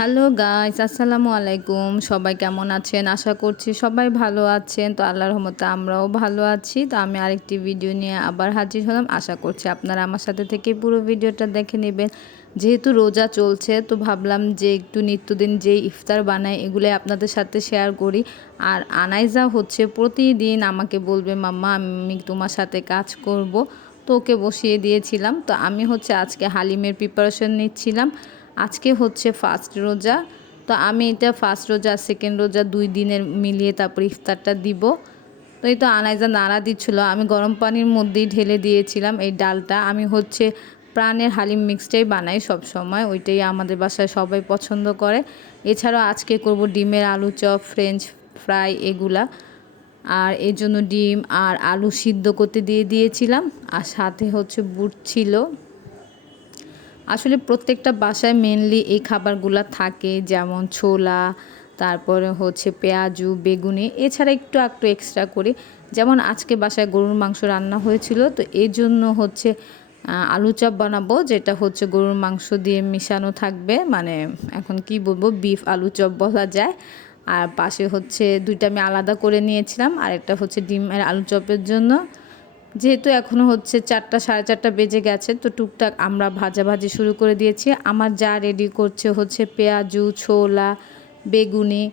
Hello guys আসসালামু আলাইকুম সবাই কেমন আছেন? আশা করছি সবাই ভালো আছেন। তো আল্লাহর রহমতে আমরাও ভালো আছি। তো আমি আরেকটি ভিডিও নিয়ে আবার হাজির হলাম। আশা করছি আপনারা আমার সাথে থেকে পুরো ভিডিওটা দেখে নেবেন। যেহেতু রোজা চলছে, তো ভাবলাম যে একটু নিত্যদিন যে ইফতার বানাই এগুলো আপনাদের সাথে শেয়ার করি। আর আনাইজা হচ্ছে প্রতিদিন আমাকে বলবে, মাম্মা, আমি তোমার সাথে কাজ করব। তো ওকে বসিয়ে দিয়েছিলাম। তো আমি হচ্ছে আজকে হালিমের প্রিপারেশন নিচ্ছিলাম। আজকে হচ্ছে ফার্স্ট রোজা। তো আমি এটা ফার্স্ট রোজা সেকেন্ড রোজা দুই দিনের মিলিয়ে তারপর ইফতারটা দিব। তো এই তো আনাইজা নাড়া দিচ্ছিল। আমি গরম পানির মধ্যেই ঢেলে দিয়েছিলাম এই ডালটা। আমি হচ্ছে প্রাণের হালিম মিক্সটাই বানাই সব সময় ওইটাই আমাদের বাসায় সবাই পছন্দ করে। এছাড়াও আজকে করব ডিমের আলু চপ ফ্রেঞ্চ ফ্রাই এগুলা। আর এর জন্য ডিম আর আলু সিদ্ধ করতে দিয়ে দিয়েছিলাম। আর সাথে হচ্ছে বুট ছিল। আসলে প্রত্যেকটা বাসায় মেনলি এই খাবারগুলো থাকে, যেমন ছোলা, তারপরে হচ্ছে পেঁয়াজু, বেগুনি, এছাড়া একটু একটু এক্সট্রা করে। যেমন আজকে বাসায় গরুর মাংস রান্না হয়েছিল, তো এই জন্য হচ্ছে আলু চপ বানাবো, যেটা হচ্ছে গরুর মাংস দিয়ে মিশানো থাকবে। মানে এখন কি বলব বিফ আলু চপ বলা যায়। আর পাশে হচ্ছে দুইটা আমি আলাদা করে নিয়েছিলাম আর একটা হচ্ছে ডিমের আলু চপের জন্য। যেহেতু এখনও হচ্ছে চারটা, সাড়ে চারটা বেজে গেছে, তো টুকটাক আমরা ভাজাভাজি শুরু করে দিয়েছি। আমার যা রেডি করছে হচ্ছে পেঁয়াজু, ছোলা, বেগুনি,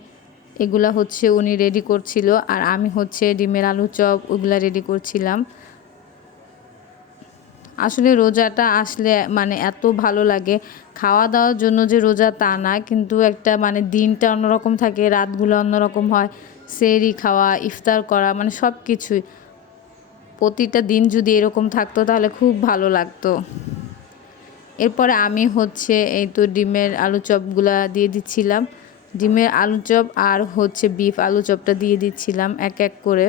এগুলা হচ্ছে উনি রেডি করছিল, আর আমি হচ্ছে ডিমের আলু চপ ওগুলা রেডি করছিলাম। আসলে রোজাটা আসলে মানে এত ভালো লাগে খাওয়া দাওয়ার জন্য যে রোজা তা না, কিন্তু একটা মানে দিনটা অন্যরকম থাকে, রাতগুলো অন্যরকম হয় সেরি খাওয়া, ইফতার করা মানে সব কিছুই প্রতিটা দিন যদি এরকম থাকতো, তাহলে খুব ভালো লাগতো। এরপরে আমি হচ্ছে এই তো ডিমের আলু চপগুলা দিয়ে দিচ্ছিলাম। ডিমের আলু চপ আর হচ্ছে বিফ আলু চপটা দিয়ে দিচ্ছিলাম এক এক করে।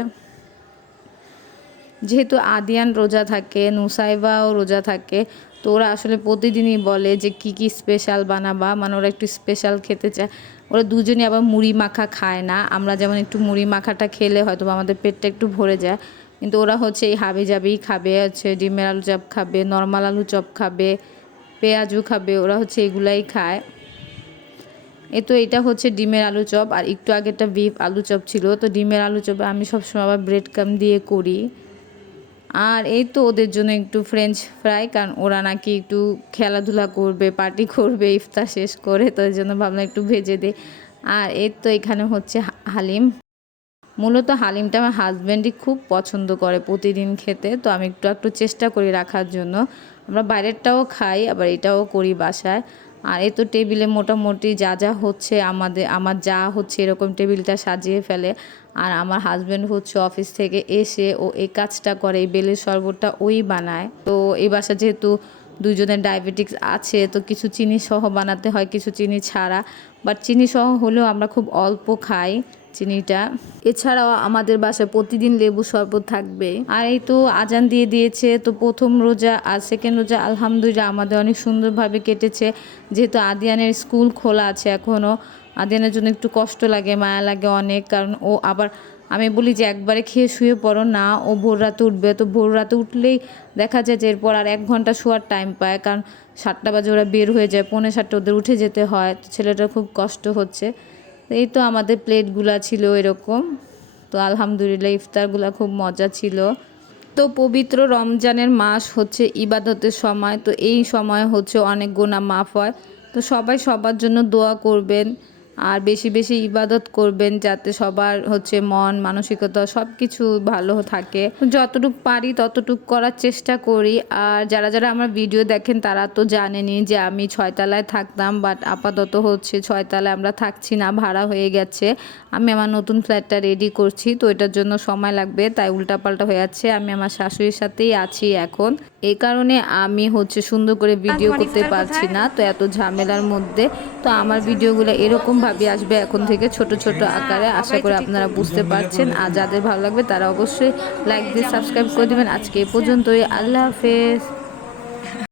যেহেতু আদিয়ান রোজা থাকে, নুসাইবাও রোজা থাকে, তো ওরা আসলে প্রতিদিনই বলে যে কি কি স্পেশাল বানাবা। মানে ওরা একটু স্পেশাল খেতে চায় ওরা দুজনই আবার মুড়ি মাখা খায় না। আমরা যেমন একটু মুড়ি মাখাটা খেলে হয়তো আমাদের পেটটা একটু ভরে যায়। কিন্তু ওরা হচ্ছে এই হাবি জাবি খাবে, হচ্ছে ডিমের আলু চপ খাবে, নর্মাল আলু চপ খাবে পেঁয়াজু খাবে, ওরা হচ্ছে এগুলাই খায়। এ তো এটা হচ্ছে ডিমের আলু চপ, আর একটু আগে একটা বিফ আলু চপ ছিল, তো ডিমের আলু চপ আমি সবসময় আবার ব্রেড কাম দিয়ে করি। আর এই তো ওদের জন্য একটু ফ্রেঞ্চ ফ্রাই কারণ ওরা নাকি একটু খেলাধুলা করবে পার্টি করবে, ইফতার শেষ করে, তো জন্য ভাবলাম একটু ভেজে দে আর এর তো এখানে হচ্ছে হালিম। মূলত হালিমটা আমার হাজব্যান্ডই খুব পছন্দ করে প্রতিদিন খেতে, তো আমি একটু একটু চেষ্টা করি রাখার জন্য। আমরা বাইরেরটাও খাই, আবার এটাও করি বাসায়। আর এ তো টেবিলে মোটামুটি যা যা হচ্ছে আমাদের, আমার যা হচ্ছে এরকম টেবিলটা সাজিয়ে ফেলে। আর আমার হাজব্যান্ড হচ্ছে অফিস থেকে এসে ও এই কাজটা করে, এই বেলের শরবতটা ওই বানায়। তো এই বাসা যেহেতু দুজনের ডায়াবেটিক্স আছে, তো কিছু চিনি সহ বানাতে হয়, কিছু চিনি ছাড়া। বাট চিনি সহ হলেও আমরা খুব অল্প খাই চিনিটা। এছাড়াও আমাদের বাসায় প্রতিদিন লেবু শরবত থাকবে। আর এই তো আজান দিয়ে দিয়েছে, তো প্রথম রোজা আর সেকেন্ড রোজা আলহামদুলিল্লাহ আমাদের অনেক সুন্দরভাবে কেটেছে। যেহেতু আদিয়ানের স্কুল খোলা আছে এখনও আদিয়ানের জন্য একটু কষ্ট লাগে, মায়া লাগে অনেক, কারণ ও আবার আমি বলি যে একবারে খেয়ে শুয়ে পড়ো না, ও ভোর রাতে উঠবে। তো ভোর রাতে উঠলেই দেখা যায় যে এরপর আর এক ঘণ্টা শোয়ার টাইম পায়, কারণ সাতটা বাজে ওরা বের হয়ে যায়, পৌনে সাতটা ওদের উঠে যেতে হয়। তো ছেলেটার খুব কষ্ট হচ্ছে। এই তো আমাদের প্লেটগুলা ছিল এরকম। তো আলহামদুলিল্লাহ ইফতারগুলা খুব মজা ছিল। তো পবিত্র রমজানের মাস হচ্ছে ইবাদতের সময়। তো এই সময় হচ্ছে অনেক গোনা মাফ হয়। তো সবাই সবার জন্য দোয়া করবেন। আর বেশি বেশি ইবাদত করবেন যাতে সবার হচ্ছে মন, মানসিকতা সব কিছু ভালো থাকে। যতটুক পারি ততটুক করার চেষ্টা করি। আর যারা যারা আমার ভিডিও দেখেন তারা তো জানেনি যে আমি ছয়তলায় থাকতাম বাট আপাতত হচ্ছে ছয়তলায় আমরা থাকছি না, ভাড়া হয়ে গেছে। আমি আমার নতুন ফ্ল্যাটটা রেডি করছি, তো এটার জন্য সময় লাগবে, তাই উল্টাপাল্টা হয়ে যাচ্ছে আমি আমার শাশুড়ির সাথেই আছি এখন। এই কারণে আমি হচ্ছে সুন্দর করে ভিডিও করতে পারছি না তো এত ঝামেলার মধ্যে। তো আমার ভিডিওগুলো এরকমভাবে আসবে এখন থেকে ছোট ছোট আকারে আশা করে আপনারা বুঝতে পারছেন। আর যাদের ভালো লাগবে তারা অবশ্যই লাইক দিয়ে সাবস্ক্রাইব করে দেবেন। আজকে এ পর্যন্তই। আল্লাহ হাফেজ।